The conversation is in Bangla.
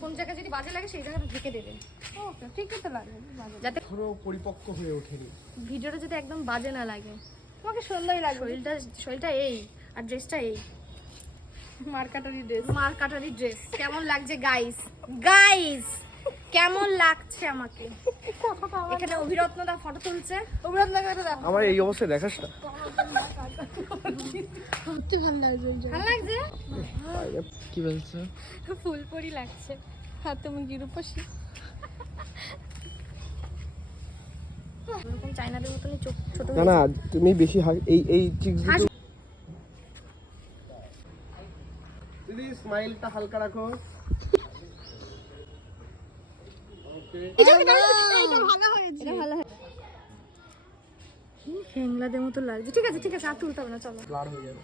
কোন জায়গায় যদি বাজে লাগে সেই জায়গাটা ঢেকে দেবেন। ওকে, ঠিকই তো লাগে যাতে পুরো পরিপক্ক হয়ে ওঠেনি। ভিডিওটা যাতে একদম বাজে না লাগে। তোমাকে সুন্দরই লাগবে। শরীরটা এই আর ড্রেসটা এই মার্কাটারি ড্রেস। মার্কাটারি ড্রেস কেমন লাগছে গাইস? গাইস কেমন লাগছে আমাকে? এখানে অভিরত্নদা ফটো তুলছে। অভিরত্নকে এটা দেখো। আমার এই অবস্থায় দেখাস না। সত্যি ভালো লাগছে। ভালো লাগছে? কি বলছো? ফুলপরি লাগছে। আর তুমি কি রূপসী? এরকম চাইনাদের মতনই চোখ ছোট না না, তুমি বেশি এই চিক্স দুটো। দিদি স্মাইলটা হালকা রাখো। ওকে। এটা ভালো হয়েছে। এটা ভালো হয়। হেংলাদের মতো লাগছে। ঠিক আছে আর তুলতে হবে না, চলো। ব্লার হয়ে যাবে।